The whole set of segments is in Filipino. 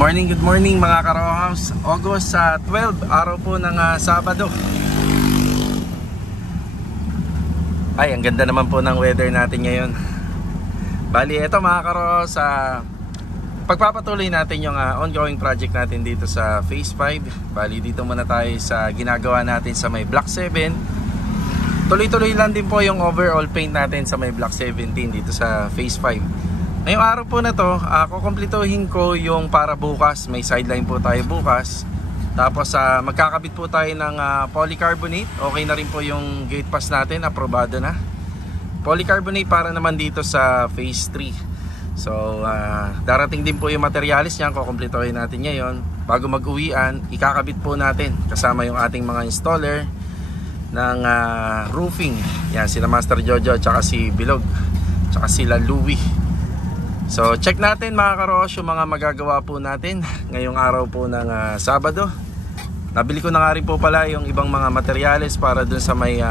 Good morning mga ka-Row House. August 12, araw po ng Sabado. Ay, ang ganda naman po ng weather natin ngayon. Bali, eto mga ka-Row House, pagpapatuloy natin yung ongoing project natin dito sa Phase 5. Bali, dito muna tayo sa ginagawa natin sa may Block 7. Tuloy-tuloy lang din po yung overall paint natin sa may Block 17 dito sa Phase 5. Ngayong araw po na to, kukumplituhin ko yung para bukas. May sideline po tayo bukas. Tapos magkakabit po tayo ng polycarbonate. Okay na rin po yung gate pass natin, aprobado na. Polycarbonate para naman dito sa phase 3. So darating din po yung materialis niyan, kukumplituhin natin ngayon. Bago mag-uwian, ikakabit po natin kasama yung ating mga installer ng roofing. Yan, sila Master Jojo, tsaka si Bilog, tsaka sila Louie. So check natin mga ka-Rows yung mga magagawa po natin ngayong araw po ng Sabado. Nabili ko na nga rin po pala yung ibang mga materyales para dun sa may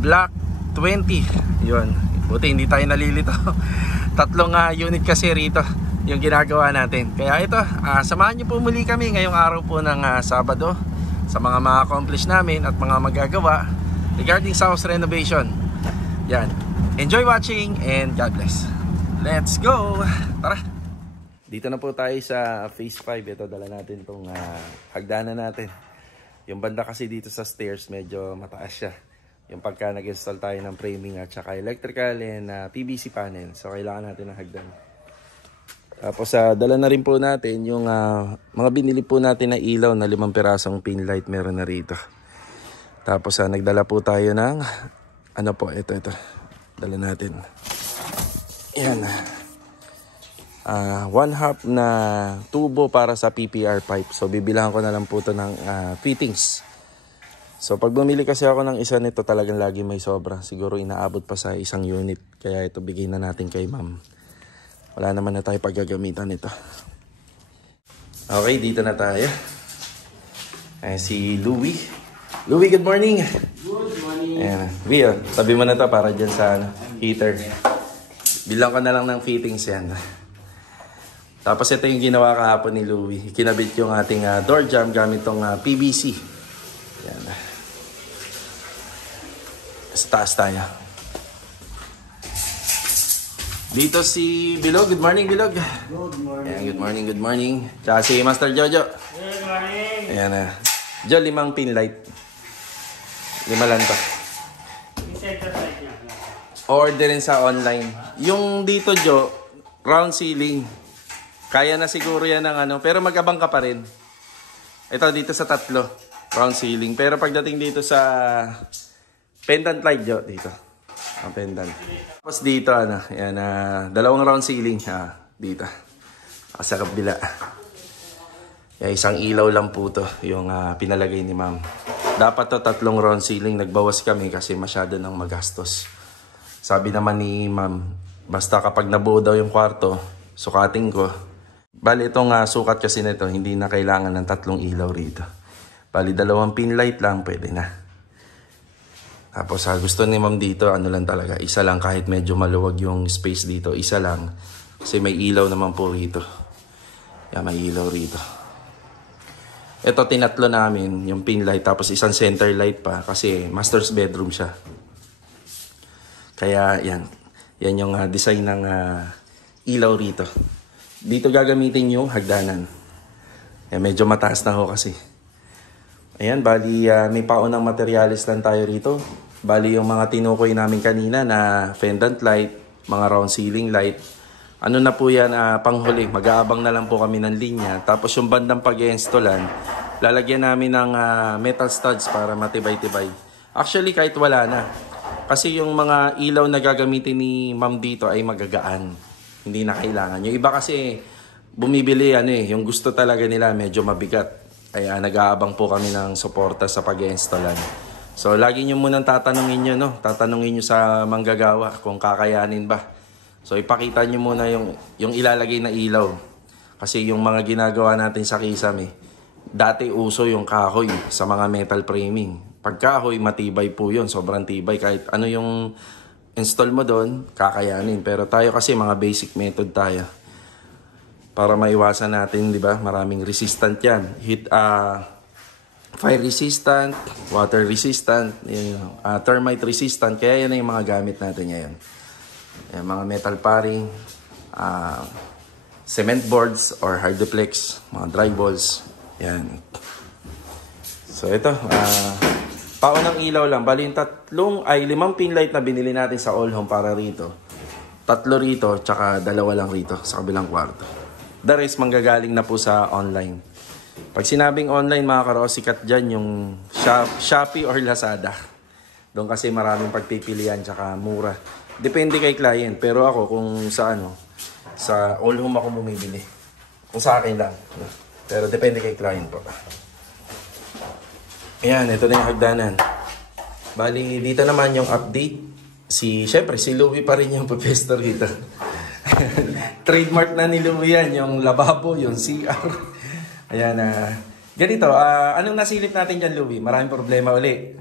Block 20. Yun, buti hindi tayo nalilito. Tatlong unit kasi rito yung ginagawa natin. Kaya ito, samahan nyo po muli kami ngayong araw po ng Sabado sa mga ma-accomplish namin at mga magagawa regarding sa house renovation. Yan, enjoy watching and God bless. Let's go! Tara! Dito na po tayo sa Phase 5. Ito, dala natin itong hagdanan natin. Yung banda kasi dito sa stairs, medyo mataas siya. Yung pagka nag-install tayo ng framing at saka electrical and PVC panel. So, kailangan natin ng hagdan. Tapos, dala na rin po natin yung mga binili po natin na ilaw na 5 pirasong pin light. Meron na rito. Tapos, nagdala po tayo ng ano po, ito. Dala natin. Yan. 1/2 na tubo para sa PPR pipe. So, bibilahan ko na lang po ito ng fittings. So, pag bumili kasi ako ng isa nito, talagang lagi may sobra. Siguro inaabot pa sa isang unit. Kaya ito, bigay na natin kay ma'am. Wala naman na tayo paggagamitan nito. Okay, dito na tayo. Si Louie. Louie, good morning. Good morning. Ayan. Vio, tabi mo na to para dyan sa heater. Bilang ko na lang ng fittings yan. Tapos ito yung ginawa kahapon ni Louie. Kinabit yung ating door jamb gamit tong PVC. Yan. Sa taas tayo. Dito si Bilog. Good morning, Bilog. Good morning. Ayan, good morning. Tsaka si Master Jojo. Good morning. Ayan na. Jo, 5 pin light. 5 lang to. Center side niya. Orderin sa online. Yung dito, Jo, round ceiling. Kaya na siguro yan ng pero mag-abang ka pa rin. Ito dito sa 3, round ceiling. Pero pagdating dito sa pendant light, Jo, dito. Ang pendant. Tapos dito, yan, 2 round ceiling. Dito. Sa kabila. Yan, isang ilaw lang po to, yung pinalagay ni ma'am. Dapat to 3 round ceiling. Nagbawas kami kasi masyado nang magastos. Sabi naman ni ma'am, basta kapag nabuo daw yung kwarto, sukatin ko. Bali itong sukat kasi nito, hindi na kailangan ng 3 ilaw rito. Bali 2 pin light lang, pwede na. Tapos gusto ni ma'am dito, lang talaga, isa lang kahit medyo maluwag yung space dito, isa lang. Kasi may ilaw naman po rito. Yan, may ilaw rito. Ito tinatlo namin, yung pin light, tapos isang center light pa kasi master's bedroom siya. Kaya yan yung design ng ilaw rito. Dito gagamitin yung hagdanan. Medyo mataas na ho kasi. Ayan, bali may paunang materialis lang tayo rito. Bali yung mga tinukoy namin kanina na pendant light, mga round ceiling light. Ano na po yan, panghuli. Mag-aabang na lang po kami ng linya. Tapos yung bandang pag-installan, lalagyan namin ng metal studs para matibay-tibay. Actually, kahit wala na. Kasi yung mga ilaw na gagamitin ni ma'am dito ay magagaan. Hindi na kailangan. Yung iba kasi bumibili yung gusto talaga nila medyo mabigat. Kaya nag-aabang po kami ng suporta sa pag-installan. So lagi nyo munang tatanungin nyo, tatanungin nyo sa manggagawa kung kakayanin ba. So ipakita nyo muna yung ilalagay na ilaw. Kasi yung mga ginagawa natin sa kisame, dati uso yung kahoy sa mga metal framing. Pag kahoy, matibay po yun. Sobrang tibay. Kahit ano yung install mo doon, kakayanin. Pero tayo kasi mga basic method tayo. para maiwasan natin, di ba? Maraming resistant yan. Fire resistant, water resistant, termite resistant. Kaya yan yung mga gamit natin ngayon. Mga metal paring, cement boards or harduplex, mga dry balls. Yan. So ito, paunang ilaw lang. Bali yung 5 pin light na binili natin sa All Home para rito. 3 rito, tsaka 2 lang rito sa kabilang kwarto. The rest manggagaling na po sa online. Pag sinabing online mga karos, sikat dyan yung Shopee or Lazada. Doon kasi maraming pagpipilian tsaka mura. Depende kay client. Pero ako kung sa All Home ako bumibili. Kung sa akin lang. Pero depende kay client po. Ayan, ito na yung hagdanan. Bali, dito naman yung update. Siyempre, si Louie pa rin yung pwesto rito. Trademark na ni Louie yan, yung lababo, yung CR. Ayan, ganito, anong nasilip natin dyan, Louie? Maraming problema uli.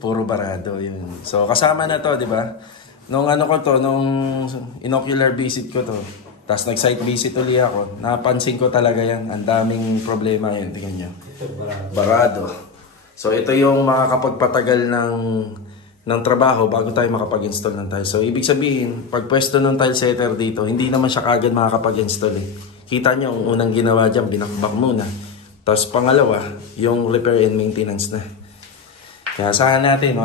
Puro barado, yun. So, kasama na to, di ba? Nung inocular visit ko to, tapos nag-site visit uli ako, napansin ko talaga yan. Ang daming problema yun, tingnan nyo. Barado. So, ito yung makakapagpatagal ng trabaho bago tayo makapag-install ng tile. So, ibig sabihin, pag pwesto ng tile setter dito, hindi naman siya kagad makakapag-install eh. Kita nyo, ang unang ginawa dyan, binakbak muna. Tapos pangalawa, yung repair and maintenance na. Kaya saan natin,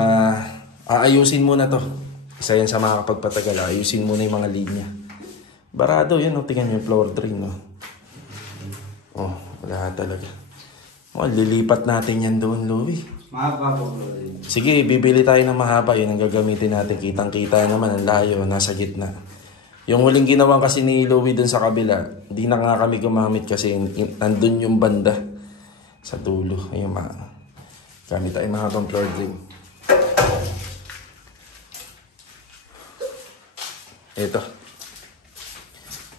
aayusin muna to. Isa yan sa makakapagpatagal, aayusin muna yung mga linya. Barado yun, tingnan nyo yung floor drain. Wala talaga. Lilipat natin yan doon, Louie. Mahaba po. Sige, bibili tayo ng mahaba. Yun ang gagamitin natin. Kitang-kita naman ang layo. Nasa gitna. Yung huling ginawa kasi ni Louie dun sa kabila, hindi na nga kami gumamit kasi nandun yung banda sa dulo. Ayun, gamit tayo mahabang floor drain. Ito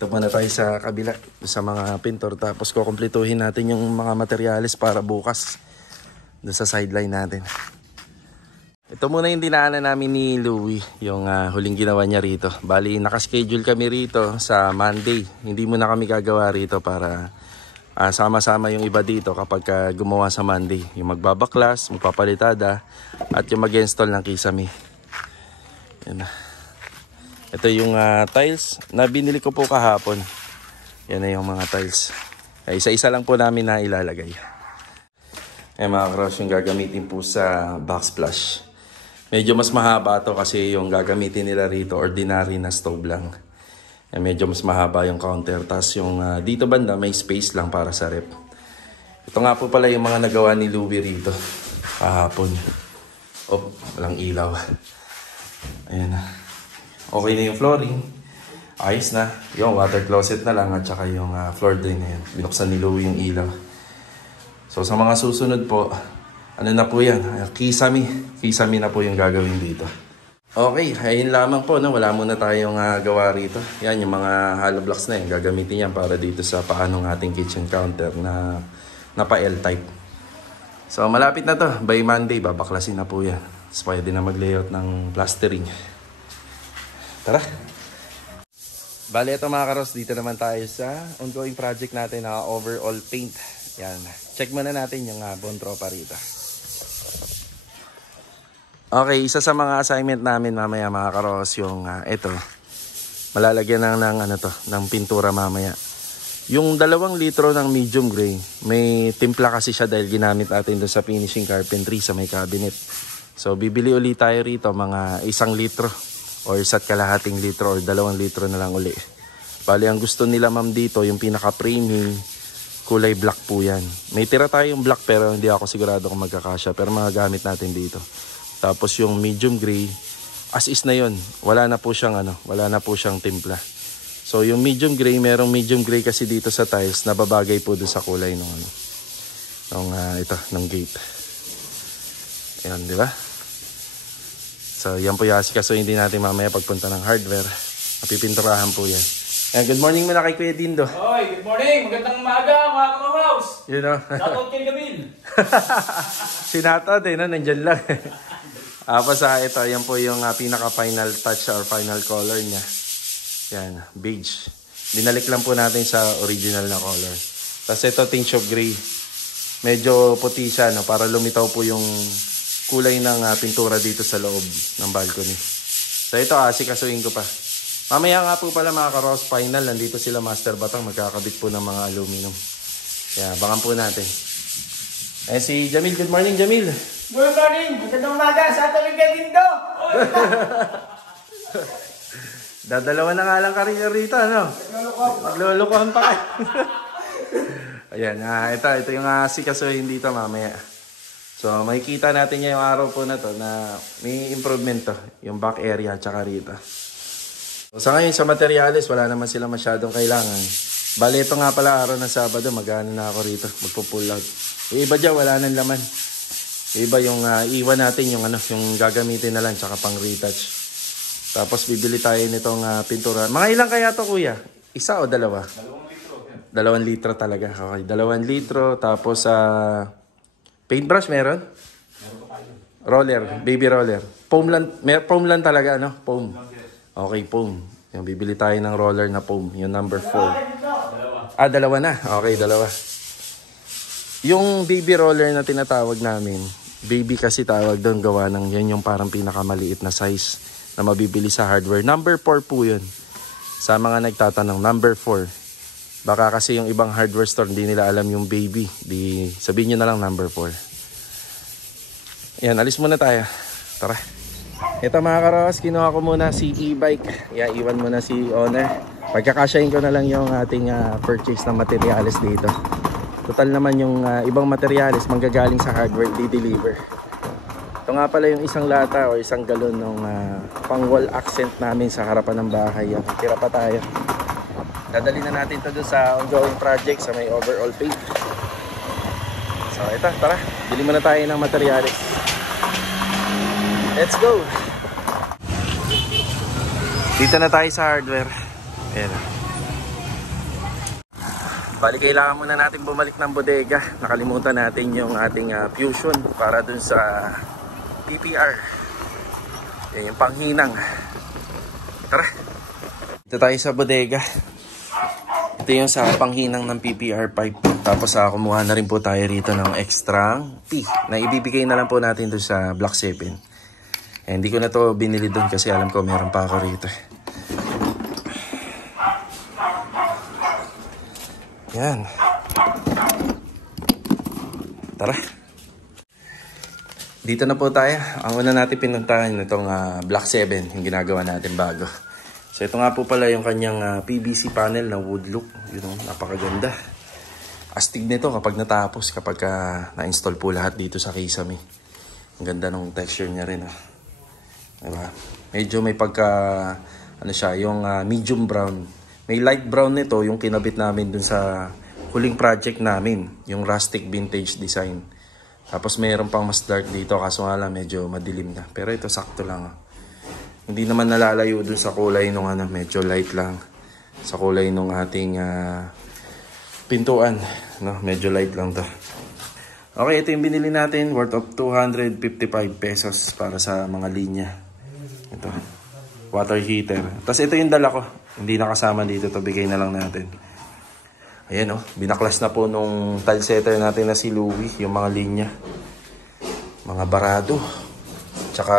muna tayo sa kabila sa mga pintor. Tapos kukumpletuhin natin yung mga materyales para bukas doon sa sideline natin. Ito muna yung dinaanan namin ni Louie, yung huling ginawa niya rito. Bali, nakaschedule kami rito sa Monday. Hindi muna kami gagawa rito para sama-sama yung iba dito kapag gumawa sa Monday. Yung magbabaklas, magpapalitada, at yung mag-install ng kisame. Yan na. Ito yung tiles na binili ko po kahapon. Yan na yung mga tiles. Isa-isa lang po namin na ilalagay. Mga cross yung gagamitin po sa backsplash. Medyo mas mahaba to kasi yung gagamitin nila rito ordinary na stove lang. Medyo mas mahaba yung counter. Tapos yung dito banda may space lang para sa rep. Ito nga po pala yung mga nagawa ni Louie rito kahapon. Walang ilaw. Ayan na. Okay na yung flooring. Ayos na. Yung water closet na lang at saka yung floor drain na yan. Binuksan ni Louie yung ilaw. So sa mga susunod po, ano na po yan? Kisame na po yung gagawin dito. Okay, ayun lamang po. Wala muna tayong gawa rito. Yan, yung mga hollow blocks na yan. Gagamitin yan para dito sa paanong ating kitchen counter na pa L-type. So malapit na to. By Monday, babaklasin na po yan. So pwede na mag-layout ng plastering. Tara! Bale, ito mga karos, dito naman tayo sa ongoing project natin na overall paint. Yan. Check muna natin yung Bon Tropa rito. Okay, isa sa mga assignment namin mamaya mga karos, yung ito. Malalagyan ng pintura mamaya. Yung 2 litro ng medium gray, may timpla kasi siya dahil ginamit natin doon sa finishing carpentry sa may cabinet. So, bibili ulit tayo rito mga 1 litro or 1.5 litro or 2 litro na lang uli. Bali, ang gusto nila ma'am dito, yung pinaka-framing, kulay black po yan. May tira tayong black pero hindi ako sigurado kung magkakasya. Pero magagamit natin dito. Tapos yung medium gray, as is na yun. Wala na po siyang timpla. So yung medium gray, merong medium gray kasi dito sa tiles na babagay po doon sa kulay ng gate. Ayan, di ba? So yan po yung kasi hindi natin mamaya pagpunta ng hardware. Mapipinturahan po yan. Good morning muna kay Kuya Dindo. Hoy, good morning! Magandang umaga mga ka-house! You know? Shoutout kay Gabil! Sinatod nandyan lang. Ito, yan po yung pinaka-final touch or final color niya. Yan, beige. Binalik lang po natin sa original na color. Tapos ito tinge of gray. Medyo puti siya, no? Para lumitaw po yung kulay ng pintura dito sa loob ng balcony. So ito, asikasuhin ko pa. Mamaya nga po pala mga karos, final. Nandito sila Master Batang. Magkakabit po ng mga aluminum. Kaya abangan po natin. Si Jamil. Good morning, Jamil. Good morning! Magandang umaga sa ating Galindo! Dadalawa na nga lang career rito, ano? Maglulukohan pa kayo. Ayan, ito yung sikasuhin dito mamaya. So, makikita natin yung araw po na to na may improvement to. Yung back area at saka rito. So, sa ngayon, sa materials, wala naman sila masyadong kailangan. Bale, ito nga pala araw ng Sabado, mag-ano na ako rito, magpo-pull out. Yung iba dyan, wala nang laman. Yung iba yung iwan natin, yung gagamitin na lang, tsaka pang retouch. Tapos bibili tayo nitong pintura. Mga ilang kaya to kuya? Isa o dalawa? 2 litro talaga. Okay, 2 litro. Tapos paintbrush meron? Roller, baby roller. Foam lang talaga, ano? Foam. Okay, foam. Yung bibili tayo ng roller na foam. Yung number 4. Dalawa na. Okay, dalawa. Yung baby roller na tinatawag namin, baby kasi tawag doon, gawa ng yan yung parang pinakamaliit na size na mabibili sa hardware. Number 4 po yun. Sa mga nagtatanong, number 4. Baka kasi yung ibang hardware store, hindi nila alam yung baby. Di, sabihin nyo na lang number 4. Yan, alis muna tayo. Tara. Ito mga karos, kinuha ko muna si e-bike. Iwan muna si owner. Pagkakasyahin ko na lang yung ating purchase ng materials dito. Total naman yung ibang materials manggagaling sa hardware, di-deliver. Ito nga pala yung isang lata o isang galon ng pang wall accent namin sa harapan ng bahay. Tira pa tayo. Dadali na natin ito doon sa ongoing project sa may overall paint. So ito, tara. Bili muna tayo ng materials. Let's go! Dito na tayo sa hardware. Ayan. Bali, kailangan muna natin bumalik ng bodega. Nakalimutan natin yung ating fusion para dun sa PPR. Yan yung panghinang. Tara. Dito tayo sa bodega. Ito yung sa panghinang ng PPR pipe. Tapos kumuha na rin po tayo rito ng extra P na ibibigay na lang po natin doon sa Block 7. Hindi ko na to binili doon kasi alam ko meron pa ako rito. Yan. Tara. Dito na po tayo. Ang una natin pinuntahan itong Block 7, yung ginagawa natin bago. So ito nga po pala yung kanyang PVC panel na wood look. Napakaganda. Astig nito kapag natapos, kapag na-install po lahat dito sa Kisame. Ang ganda ng texture niya rin. Diba? Medyo may pagka, yung medium brown. May light brown nito yung kinabit namin dun sa huling project namin. Yung rustic vintage design. Tapos mayroon pang mas dark dito kaso nga lang medyo madilim na. Pero ito sakto lang. Hindi naman nalalayo dun sa kulay nung medyo light lang. Sa kulay nung ating pintuan. Medyo light lang to. Okay, ito yung binili natin. Worth of 255 pesos para sa mga linya. Ito. Water heater. Tapos ito yung dala ko. Hindi nakasama dito. Ito bigay na lang natin. Ayan binaklas na po nung tile setter natin na si Louie, yung mga linya. Mga barado. Tsaka,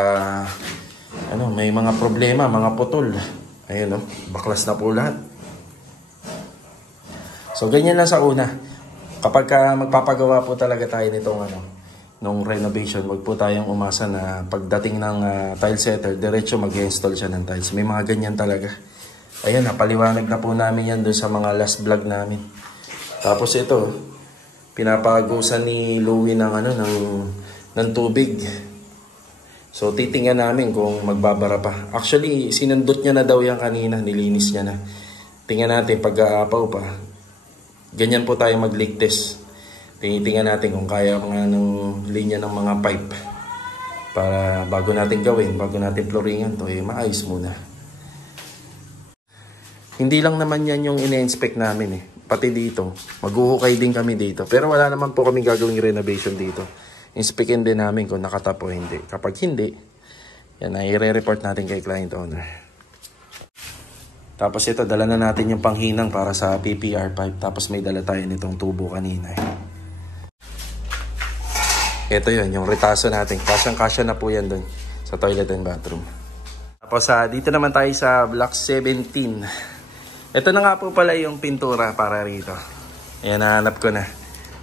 may mga problema, mga putol. Ayan baklas na po lahat. So, ganyan lang sa una. Kapag magpapagawa po talaga tayo nitong nung renovation, wag po tayong umasa na pagdating ng tile setter, diretso mag-install siya ng tiles. May mga ganyan talaga. Ayan, napaliwanag na po namin yan doon sa mga last vlog namin. Tapos ito, pinapagusan ni Louie ng tubig. So, titingnan namin kung magbabara pa. Actually, sinundot niya na daw yan kanina, nilinis niya na. Tingnan natin pag-aapaw pa. Ganyan po tayo mag-leak test. Tingnan natin kung kaya nga ng linya ng mga pipe. Para bago natin gawin, bago natin floringan to, maayos muna. Hindi lang naman yan yung ine-inspect namin Pati dito, maghuhukay din kami dito. Pero wala naman po kami gagawing renovation dito. Inspekin din namin kung nakatap o hindi. Kapag hindi, yan na i-re-report natin kay client owner. Tapos ito, dala na natin yung panghinang para sa PPR pipe. Tapos may dala tayo nitong tubo kanina. Ito yun, yung retaso natin. Kasyang-kasya na po yan dun sa toilet and bathroom. Tapos dito naman tayo sa block 17. Ito na nga po pala yung pintura para rito. Ayan, nahanap ko na.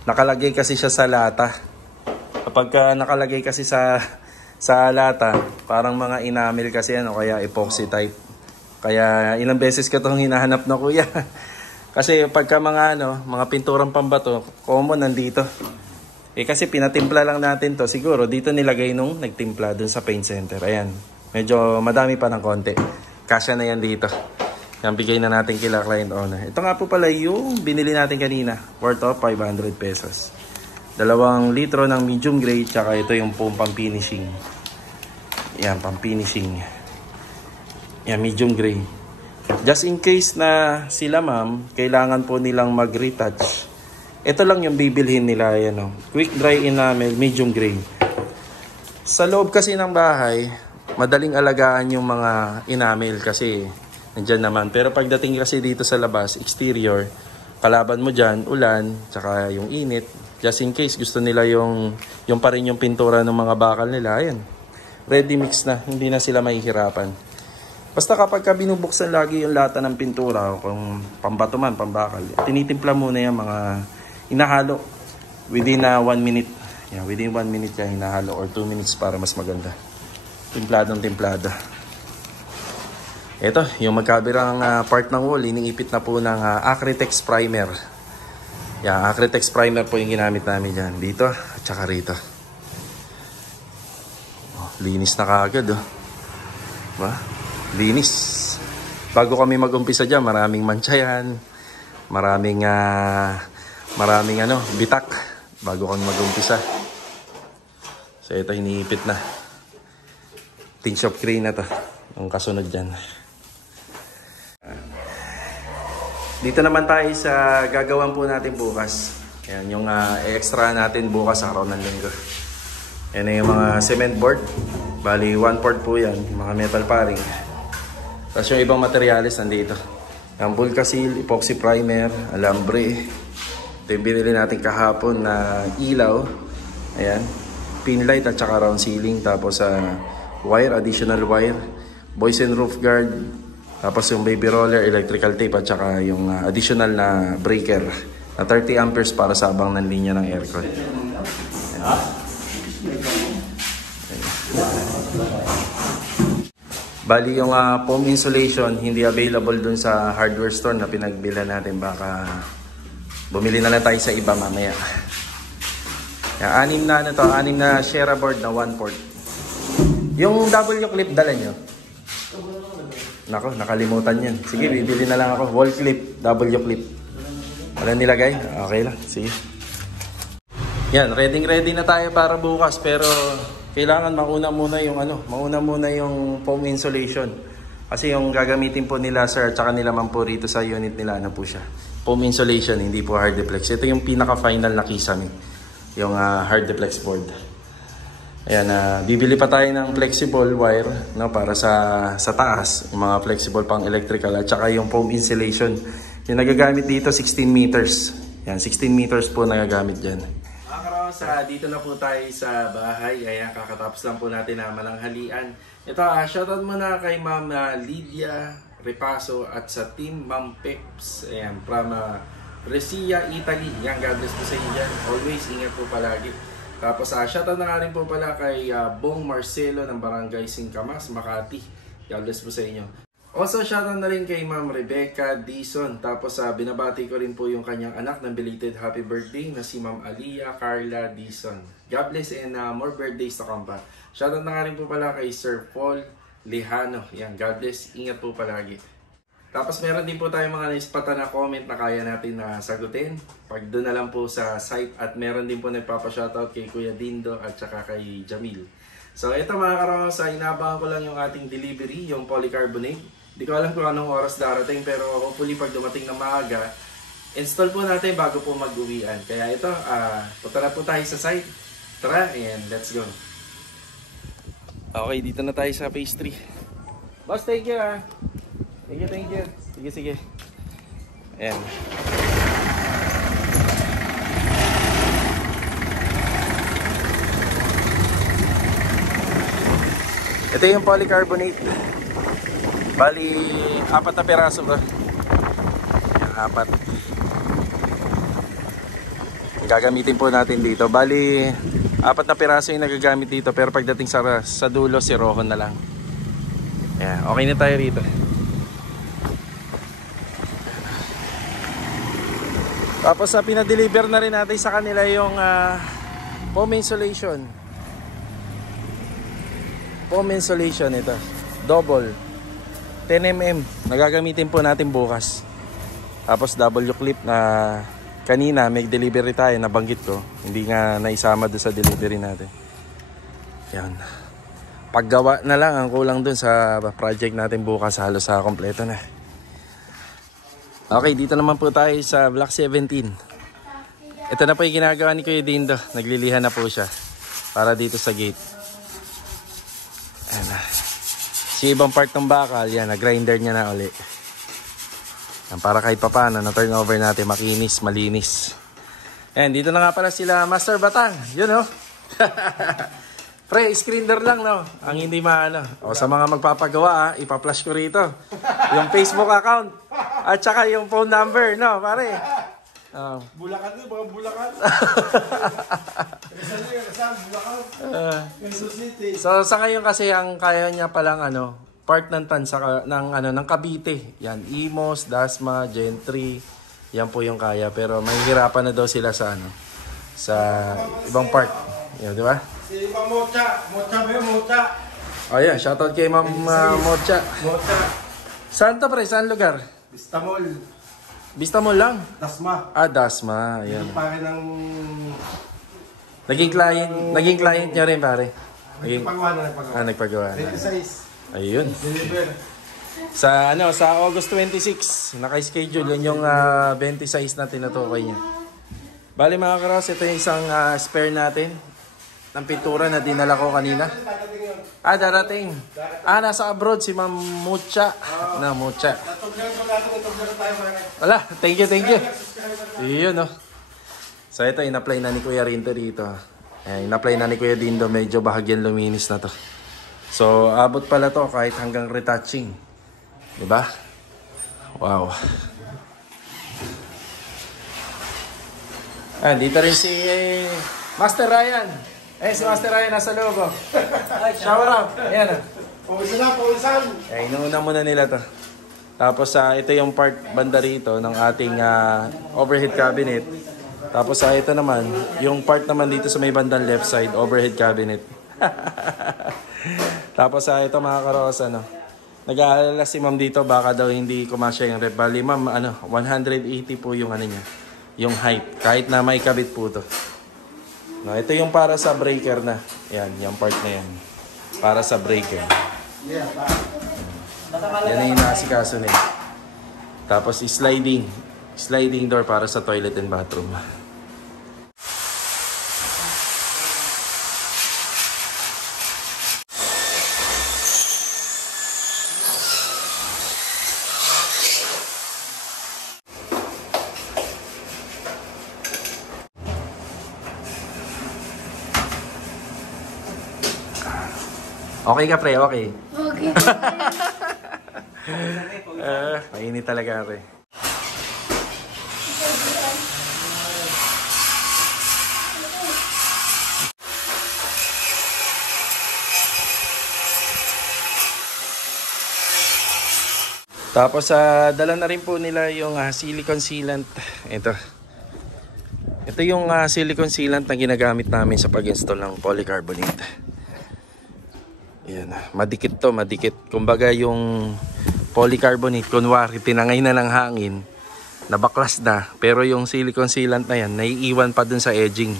Nakalagay kasi siya sa lata. Kapag nakalagay kasi sa lata, parang mga enamel kasi yan o kaya epoxy type. Kaya ilang beses ko itong hinahanap na kuya. Kasi pagka mga pinturang pambato, common nandito. Kasi pinatimpla lang natin to. Siguro dito nilagay nung nagtimpla dun sa paint center. Ayan. Medyo madami pa ng konti. Kasya na yan dito. Yan, bigay na natin kila client owner. Ito nga po pala yung binili natin kanina. Worth of 500 pesos. 2 litro ng medium grade. Tsaka ito yung foam pang-finishing. Yan, pang-finishing. Yan, medium gray. Just in case na sila ma'am, kailangan po nilang mag-retouch. Ito lang yung bibilhin nila. Yan, quick dry enamel, medium gray. Sa loob kasi ng bahay, madaling alagaan yung mga enamel kasi nandyan naman. Pero pagdating kasi dito sa labas, exterior, kalaban mo dyan, ulan, tsaka yung init. Just in case gusto nila yung pa rin yung pintura ng mga bakal nila. Ayan, ready mix na, hindi na sila mahihirapan. Basta kapag binubuksan lagi yung lata ng pintura, kung pambato man, pambakal, tinitimpla muna yung mga hinahalo within 1 minute. Yeah, within 1 minute yan hinahalo or 2 minutes para mas maganda. Timpladong timplada. Ito, yung magkabirang part ng wall, iniipit na po ng Acrytex primer. Yeah, Acrytex primer po yung ginamit namin dyan. Dito at saka rito. Oh, linis na kaagad. Diba? Linis. Bago kami mag-umpisa dyan, maraming mantsa yan. Maraming bitak. Bago kami mag-umpisa. So ito, iniipit na. Tinge of gray na to. Ang kasunod dyan. Dito naman tayo sa gagawin po natin bukas. Yan, yung extra natin bukas sa araw ng linggo. Yan yung mga cement board. Bali, 1/4 po yan. Mga metal paring. Tapos yung ibang materials nandito. Yung Vulcasil, epoxy primer, alambre. Ito yung binili natin kahapon na ilaw. Ayan. Pin light at saka round ceiling. Tapos wire, additional wire. Boys and roof guard. Tapos yung baby roller, electrical tape at saka yung additional na breaker. Na 30 amperes para sa abang ng linya ng aircon. Ayan. Bali yung foam insulation hindi available dun sa hardware store na pinagbilhan natin. Baka bumili na lang tayo sa iba mamaya. Yan, 6 na Shera board na 1/4. Yung W clip dala nyo? Nako, nakalimutan yan. Sige, bibili na lang ako. Wall clip, W clip. Wala nilagay? Okay lang, sige. Yan, ready na tayo para bukas pero kailangan mauna muna yung foam insulation. Kasi yung gagamitin po nila sir at saka nila man po rito sa unit nila, ano po siya? Foam insulation, hindi po hard deflex. Ito yung pinaka-final na kisame, yung hard deflex board. Ayan, bibili pa tayo ng flexible wire para sa taas, yung mga flexible pang electrical at saka yung foam insulation. Yung nagagamit dito 16 meters. Yan, 16 meters po nagagamit dyan. Dito na po tayo sa bahay. Ayan, kakatapos lang po natin na malanghalian. Ito, shoutout muna kay Ma'am Lydia Repaso at sa team Ma'am Peps. Ayan, from Brescia, Italy. Yan, God bless po sa inyo dyan. Always ingat po palagi. Tapos, shoutout na nga rin po pala kay Bong Marcelo ng Barangay Singkamas, Makati. God bless po sa inyo. Also, shoutout na rin kay Ma'am Rebecca Dison. Tapos, binabati ko rin po yung kanyang anak ng belated happy birthday na si Ma'am Alia Carla Dison. God bless and more birthdays to come pa. Shoutout na nga rin po pala kay Sir Paul Lejano. Yan, God bless. Ingat po palagi. Tapos, meron din po tayong mga naispatan na comment na kaya natin na sagutin. Pag doon na lang po sa site. At meron din po nagpapa-shoutout kay Kuya Dindo at saka kay Jamil. So, ito mga karosa, inabahan ko lang yung ating delivery, yung polycarbonate. Hindi ko alam kung anong oras darating pero hopefully pag dumating na maaga, install po natin bago po mag-uwian. Kaya ito, punta na po tayo sa site. Tara, and let's go. Okay, dito na tayo sa phase 3. Boss, take care Thank you. Sige. Ayan. Ito yung polycarbonate. Bali, 4 na piraso ba? 4. Gagamitin po natin dito. Bali, 4 na piraso yung nagagamit dito. Pero pagdating sa dulo, si Rohon na lang. Ayan, okay na tayo rito. Tapos pinadeliver na rin natin sa kanila yung foam insulation. Foam insulation ito. Double. 10mm. Nagagamitin po natin bukas. Tapos W clip na kanina may delivery tayo, nabanggit ko. Hindi nga naisama doon sa delivery natin. Yan. Paggawa na lang ang kulang doon sa project natin bukas. Halos sa kompleto na. Okay, dito naman po tayo sa Block 17. Ito na po yung ginagawa ni Kuya Dindo. Naglilihan na po siya para dito sa gate. Ayan na. Si ibang part ng bakal, yan, na-grinder niya na uli. Yan, para kahit papano, na-turnover natin, makinis, malinis. Ayan, dito na nga pala sila Master Batang. Yun, oh. Pre, screener lang, no? Ang hindi maano. O, sa mga magpapagawa, ipa-flash ko rito. Yung Facebook account. At saka yung phone number, no, pare? Oh. Bulacan din, mga Bulacan. So sa ngayon kasi ang kaya niya palang part ng tansa ng Cavite. Yan, Imos, Dasma, Gentry. Yan po yung kaya, pero mahihirapan na daw sila sa sa ibang part. Yan, di ba? Si Ma'am Mocha. Oh, yeah, shoutout kay Ma'am Mocha. Saan to, pre? Saan lugar? Vista Mall lang. Dasma. Dasma. Ayan. Pare ng... Naging client niya rin, pare. Nagpagawa. Nagpagawa na. 26. Ayun. Deliver. Sa August 26, naka-schedule yun yung 26 na tinutukoy niya. Bali mga karos, ito yung isang spare natin ng pintura na dinala ko kanina. Darating. Nasa abroad si Ma'am Mucha. Mucha. Wala, thank you. Iyon, no. So ito, in-apply na ni Kuya Rinto dito. In-apply na ni Kuya Dindo, medyo bahagyan luminis na to. So, abot pala to kahit hanggang retouching. Diba? Wow. Dito rin si Master Ryan. Si Master Ryan nasa loob. Shower out. Ayan. Pauwisan. Inuuna muna nila to. Tapos ito yung part banda rito ng ating overhead cabinet. Tapos ito naman, yung part naman dito sa may bandang left side, overhead cabinet. Tapos ito mga karos, nag-aalala si ma'am dito, baka daw hindi kumasya yung rep. Bali ma'am, 180 po yung niya, yung height. Kahit na may kabit po to. No, ito yung para sa breaker na. Yan, yung part na yan. Para sa breaker. Yan na yung nasikaso na yun. Tapos sliding door para sa toilet and bathroom. Okay ka, pre? Okay. Okay. Mainit talaga, pre. Tapos dala na rin po nila yung silicone sealant. Ito yung silicone sealant na ginagamit namin sa pag-install ng polycarbonate. Yan, madikit to, madikit. Kumbaga yung polycarbonate, kunwari tinangay na ng hangin, nabaklas na, pero yung silicone sealant na yan, naiiwan pa dun sa edging.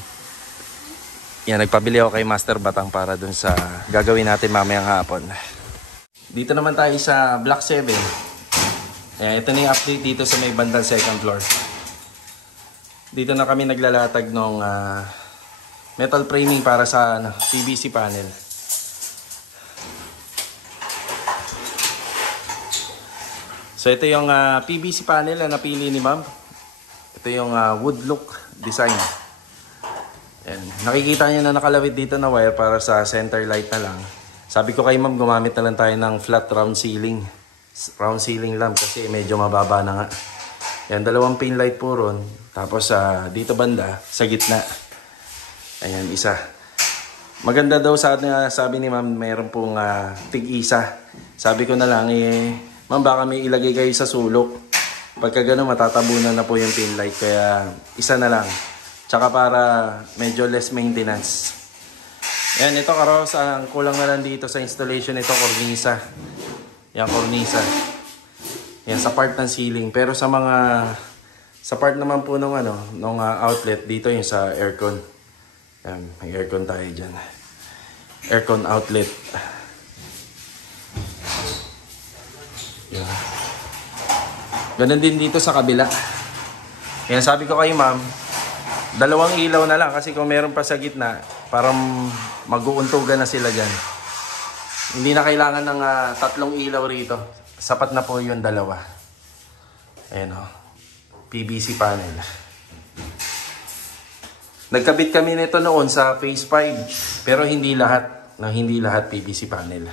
Yan, nagpabili ako kay Master Batang para dun sa gagawin natin mamayang hapon. Dito naman tayo sa Block 7. Ito na yung update dito sa may bandang second floor. Dito na kami naglalatag ng metal framing para sa PVC panel. So ito yung PVC panel na napili ni ma'am. Ito yung wood look design. Ayan. Nakikita nyo na nakalawit dito na wire para sa center light na lang. Sabi ko kay ma'am, gumamit na lang tayo ng flat round ceiling. Round ceiling lamp kasi medyo mababa na nga. Ayan, 2 pin light po ron. Tapos dito banda, sa gitna. Ayan, isa. Maganda daw sabi ni ma'am, mayroon pong tig-isa. Sabi ko na lang, ma'am baka may ilagay kayo sa sulok. Pagka gano'n, matatabunan na po yung pin light. Kaya isa na lang. Tsaka para medyo less maintenance. Ayan, ito karos, ang kulang na lang dito sa installation ito, kornisa. Yan, kornisa. Yan, sa part ng ceiling. Pero sa part naman po nung outlet, dito yung sa aircon. Yan, may aircon tayo dyan. Aircon outlet. Yan. Ganun din dito sa kabila. Yan, sabi ko kay ma'am, 2 ilaw na lang kasi kung meron pa sa gitna, parang mag-uuntugan na sila dyan. Hindi na kailangan ng 3 ilaw rito. Sapat na po yung 2. Ayan o. PVC panel. Nagkabit kami nito noon sa phase 5. Pero hindi lahat. Hindi lahat PVC panel.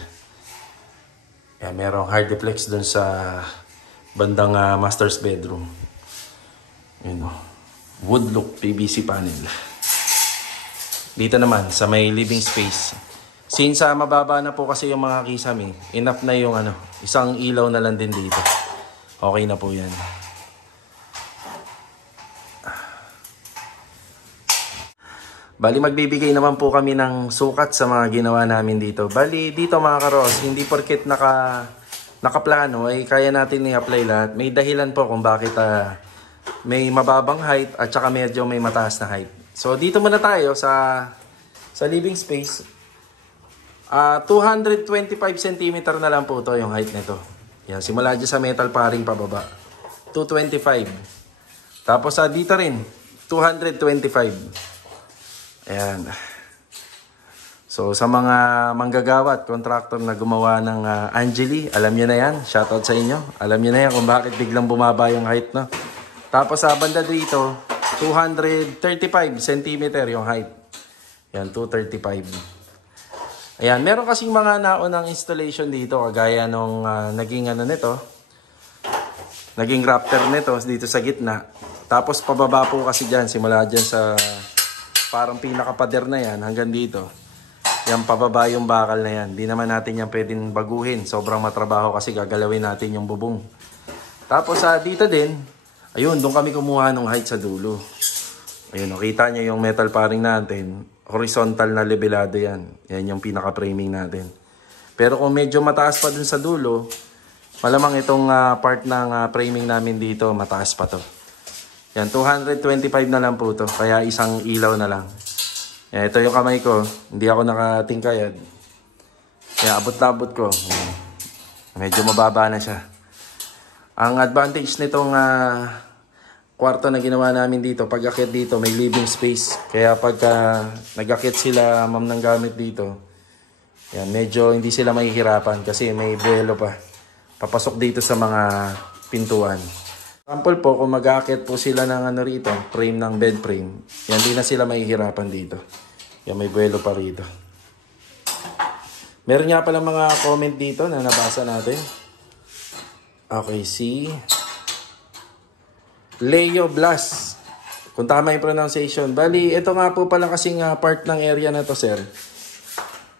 Ayan, merong hard deflex dun sa bandang master's bedroom. Ayan o. Wood look PVC panel. Dito naman sa may living space. Since mababa na po kasi yung mga kisame, enough na yung isang ilaw na lang din dito. Okay na po yan. Bali magbibigay naman po kami ng sukat sa mga ginawa namin dito. Bali dito mga karos, hindi porket nakaplano ay kaya natin i-apply lahat. May dahilan po kung bakit may mababang height at saka medyo may mataas na height. So dito muna tayo sa living space. 225 cm na lang po to yung height nito. Yan, simula dyan sa metal paring pababa. 225. Tapos dito rin 225. Ayan. So sa mga manggagawa at contractor na gumawa ng Angeli, alam nyo na yan. Shoutout sa inyo. Alam nyo na yan kung bakit biglang bumaba yung height, no? Tapos sa banda dito 235 cm yung height. Yan, 235. Ayan, meron kasing mga naunang installation dito kagaya nung naging nito. Naging raptor nito dito sa gitna. Tapos pababa po kasi diyan, simula diyan sa parang pinakapader na yan hanggang dito. Yan pababa yung bakal na yan. Di naman natin yan pwedeng baguhin. Sobrang matrabaho kasi gagalawin natin yung bubong. Tapos dito din, ayun, doon kami kumuha ng height sa dulo. Ayun, nakita nyo yung metal paring natin. Horizontal na levelado yan. Yan yung pinaka-framing natin. Pero kung medyo mataas pa dun sa dulo, malamang itong part ng framing namin dito, mataas pa to. Yan, 225 na lang po to. Kaya isang ilaw na lang. Yan, ito yung kamay ko. Hindi ako nakatingkayad. Kaya abot na abot ko. Medyo mababa na siya. Ang advantage nitong kwarto na ginawa namin dito, pag akit dito, may living space. Kaya pagka nag-akit sila ma'am ng gamit dito, yan, medyo hindi sila mahihirapan kasi may buwelo pa. Papasok dito sa mga pintuan. Sample po, kung mag-akit po sila ng rito, frame ng bed frame, yan, di na sila mahihirapan dito. Yan, may buwelo pa rito. Meron nga pala mga comment dito na nabasa natin. Okay, see. Leo Blas. Kung tama yung pronunciation. Bali, ito nga po pala kasing part ng area na to, sir.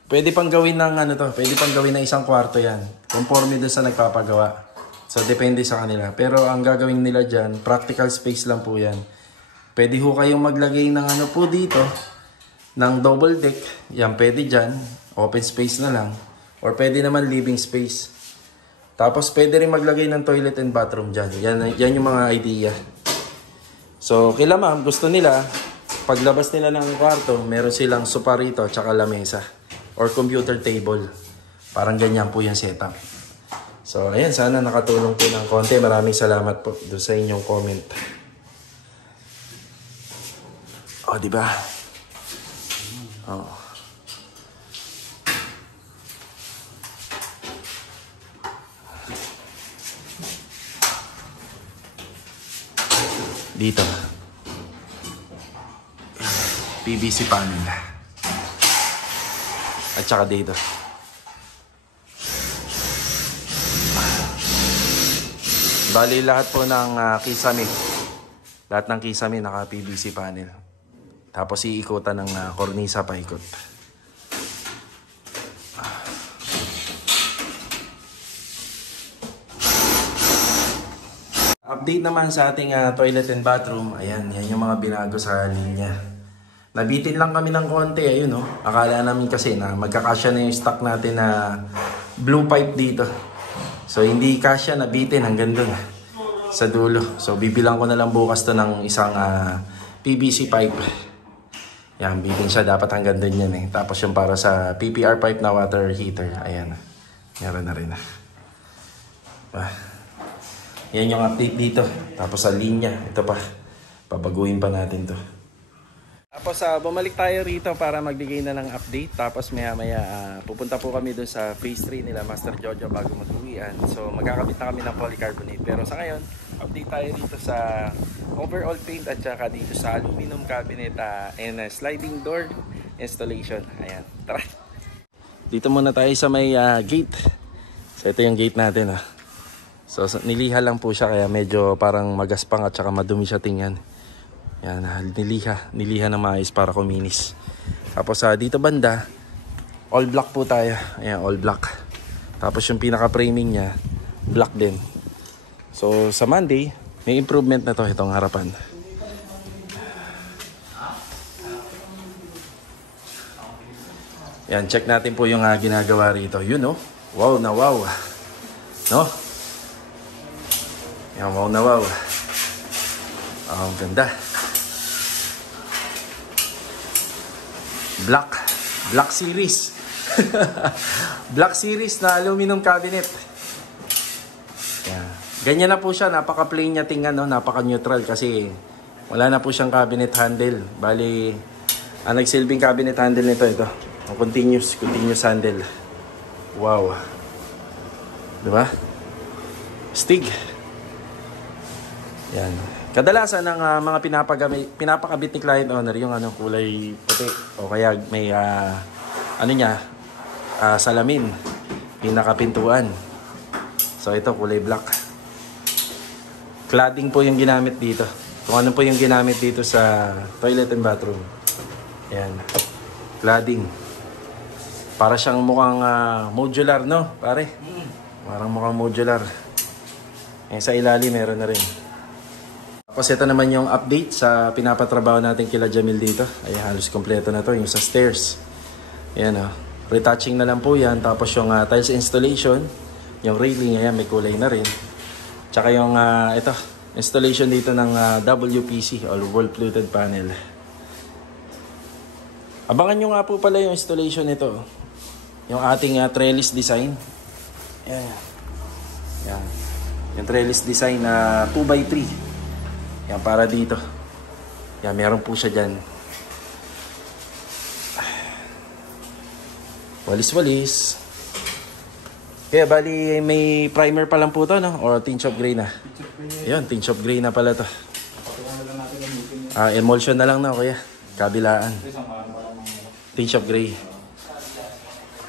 Pwede pang gawin ng pwede pang gawin ng isang kwarto yan. Conforme dun sa nagpapagawa. So, depende sa kanila. Pero ang gagawin nila dyan, practical space lang po yan. Pwede ho kayong maglagay ng po dito, ng double deck. Yan, pwede dyan. Open space na lang. Or pwede naman living space. Tapos pwede rin maglagay ng toilet and bathroom dyan. Yan yung mga idea. So, kila ma'am, gusto nila, paglabas nila ng kwarto, meron silang sofa rito, tsaka lamesa. Or computer table. Parang ganyan po yung setup. So, ayan, sana nakatulong po ng konti. Maraming salamat po doon sa inyong comment. O, diba? O. dito. PVC panel. At saka dito. Bali lahat po ng kisame. Lahat ng kisame naka PVC panel. Tapos iikutan ng kornisa paikot. Update naman sa ating toilet and bathroom. Ayan, yan yung mga binago sa linya. Nabitin lang kami ng konti, ayun oh. Akala namin kasi na magkakasya na yung stock natin na blue pipe dito. So hindi kasya, nabitin hanggang dun sa dulo. So bibilang ko na lang bukas to ng isang PVC pipe. Yan, bitin siya, dapat hanggang dun yan eh. Tapos yung para sa PPR pipe na water heater, ayan. Meron na rin yan yung update dito. Tapos sa linya, ito pa. Pabaguhin pa natin to. Tapos bumalik tayo rito para magbigay na ng update. Tapos maya pupunta po kami doon sa phase 3 nila Master Jojo bago mag-uwian. So magkakabit na kami ng polycarbonate. Pero sa ngayon, update tayo dito sa overall paint at saka dito sa aluminum cabinet and sliding door installation. Ayan, tara. Dito muna tayo sa may gate. So ito yung gate natin. So niliha lang po siya kaya medyo parang magaspang at saka madumi siya tingnan. Yan, niliha ng maayos para kuminis. Tapos dito banda, all black po tayo. Ayan, all black. Tapos yung pinaka-framing niya, black din. So sa Monday, may improvement na to itong harapan. Yan, check natin po yung ginagawa rito. Yun oh, wow na wow. No? Yan, wow na wow. Ang ganda. Black series. Black series na aluminum cabinet. Yan. Ganyan na po siya, napaka-plain niya tingnan, no? Napaka-neutral kasi wala na po siyang cabinet handle. Bali, ang nagsilbing cabinet handle nito, ito. Continuous handle. Wow. Diba? Stig. Yan. Kadalasan ng mga pinapakabit ni client owner yung kulay puti o kaya may salamin, pinakapintuan. So ito kulay black. Cladding po yung ginamit dito. Kung ano po yung ginamit dito sa toilet and bathroom. Ayan. Cladding. Para siyang mukhang modular, no, pare? Parang mukhang modular. Sa ilalim meron na rin. Tapos ito naman yung update sa pinapatrabaho natin kila Jamil dito. Ay halos kompleto na to yung sa stairs. Ayan retouching na lang po yan. Tapos yung tiles installation, yung railing, ayan may kulay na rin. Tsaka yung ito, installation dito ng WPC or wall fluted panel. Abangan nyo nga po pala yung installation nito. Yung ating trellis design. Ayan. Ayan. Yung trellis design na 2x3. Yan, para dito. Yan, meron po siya dyan. Walis-walis. Kaya bali, may primer pa lang po to, no? Or tinge of gray na. Ayun, tinge of gray na pala to. Emulsion na lang na, kaya. Kabilaan. Tinge of gray.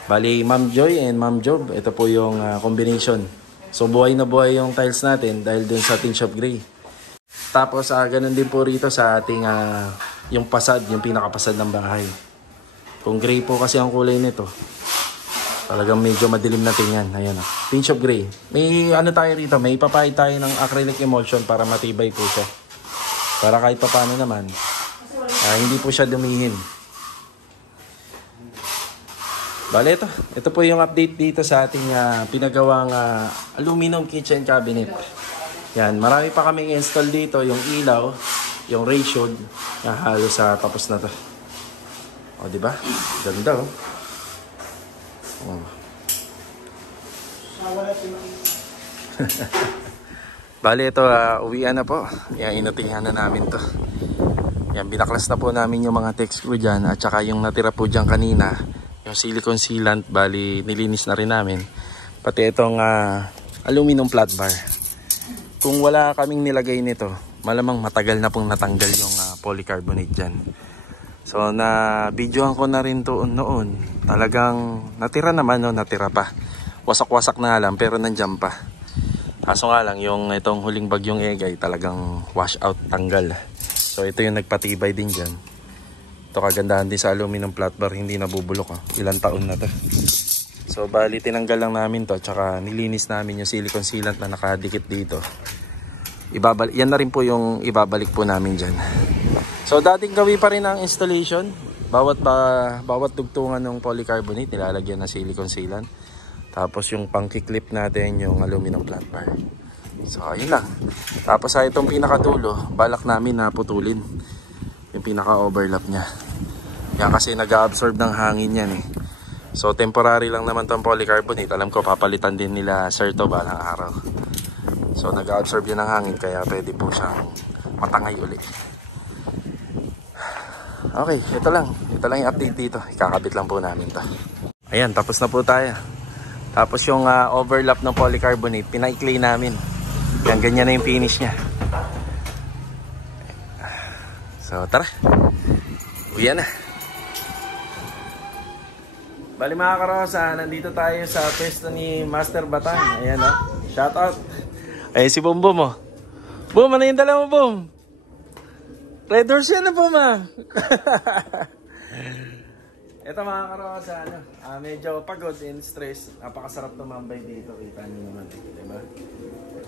Bali, Ma'am Joy and Ma'am Job, ito po yung combination. So, buhay na buhay yung tiles natin dahil dun sa tinge of gray. Tapos ganun din po rito sa ating yung pasad, yung pinakapasad ng bahay. Kung gray po kasi ang kulay nito, talagang medyo madilim na tingnan. Ayan tinge of gray. May tayo rito, may ipapahid tayo ng acrylic emulsion para matibay po siya. Para kahit paano naman, hindi po siya dumihin. Bale ito po yung update dito sa ating pinagawang aluminum kitchen cabinet. Yan, marami pa kaming install dito, yung ilaw, yung ratio, halos tapos na to. O, di ba? Ganda, oh. Bale, ito, uwian na po. Yan, inutihan na namin to. Yan, binaklas na po namin yung mga text screw dyan, at saka yung natira po dyan kanina, yung silicone sealant, bali, nilinis na rin namin. Pati itong aluminum flat bar. Kung wala kaming nilagay nito, malamang matagal na pong natanggal yung polycarbonate dyan. So na videohan ko na rin to noon. Talagang natira naman, no, natira pa. Wasak-wasak na lang pero nandiyan pa. Kaso nga lang yung itong huling bagyong Egay talagang wash out, tanggal. So ito yung nagpatibay din dyan. Ito kagandahan din sa aluminum flat bar, hindi nabubulok. Ilang taon na to. So bali tinanggal lang namin to, tsaka nilinis namin yung silicone sealant na nakadikit dito. Yan na rin po yung ibabalik po namin dyan. So dating gawi pa rin ang installation. Bawat dugtungan ng polycarbonate nilalagyan ng silicone sealant. Tapos yung pangkiklip natin yung aluminum flat bar. So ayun lang. Tapos sa itong pinakadulo, balak namin na putulin yung pinaka-overlap niya. Yan kasi nag-absorb ng hangin yan eh. So temporary lang naman tong polycarbonate. Alam ko papalitan din nila sir to balang araw. So nag-absorb yan ng hangin kaya pwede po siyang matangay uli. Okay, ito lang yung update dito. Ikakabit lang po namin to. Ayan, tapos na po tayo. Tapos yung overlap ng polycarbonate, pinaikli namin. Yan, ganyan na yung finish niya. So tara, uyan na. Bali mga karosa, nandito tayo sa pwesto ni Master Batang. Ayan o, shout out. Ayan si Bom Bom o. Bom, ano yung dala mo, Bom? Red Horse yan na po, ma. Ito mga karosa, medyo pagod and stress. Napakasarap tumambay dito. Kita niyo naman, diba?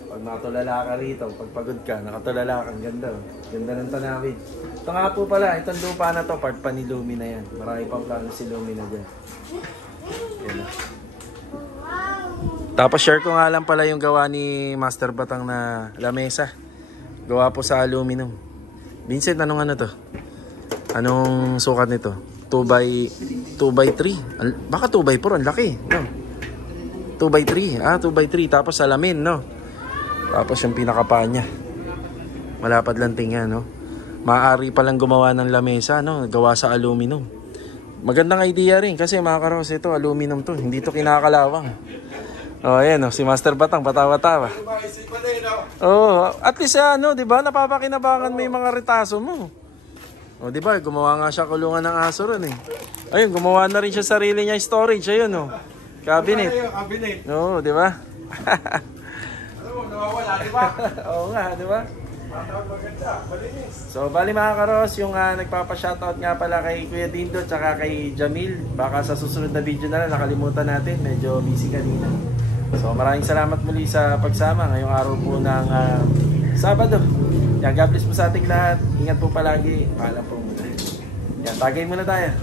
Pag nakatulala ka rito, pag pagod ka, nakatulala ka, ganda. Ganda ng tanawin. Ito nga po pala, itong lupa na to, part pa ni Lumi na yan. Marami pang plano si Lumi na dyan. Yan. Tapos share ko nga lang pala yung gawa ni Master Batang na lamesa. Gawa po sa aluminum. Vincent, anong ano to? Anong sukat nito? 2x3. Baka 2x4, ang laki. No? 2x3. 2x3. Tapos salamin, no? Tapos yung pinakapa niya. Malapad lang tingnan, no? Maaari palang gumawa ng lamesa, no? Gawa sa aluminum. Magandang idea rin kasi mga karos, ito aluminum to. Hindi to kinakalawang. Oh, ayan, no? Si Master Batang, batawa-tawa. Oh, at least di ba? Napapakinabangan mo yung mga retaso mo. Oh, di ba? Gumawa nga siya kulungan ng aso ron eh. Ayun, gumawa na rin siya sarili niya storage, ayun oh. Cabinet. Oo, di ba? Alam mo, nawawala, di ba? Oo nga, di ba? So, bali mga karos, yung nagpapa-shoutout nga pala kay Kuya Dindo tsaka kay Jamil. Baka sa susunod na video na lang, nakalimutan natin. Medyo busy kanina. So, maraming salamat muli sa pagsama ngayong araw po ng Sabado. Yan, God bless po sa ating lahat. Ingat po palagi. Paalam po muna. Yan, tagay muna tayo.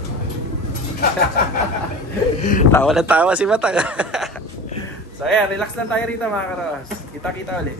Tawa na tawa si Batang. So, ayan, relax lang tayo rito mga karos. Kita-kita ulit.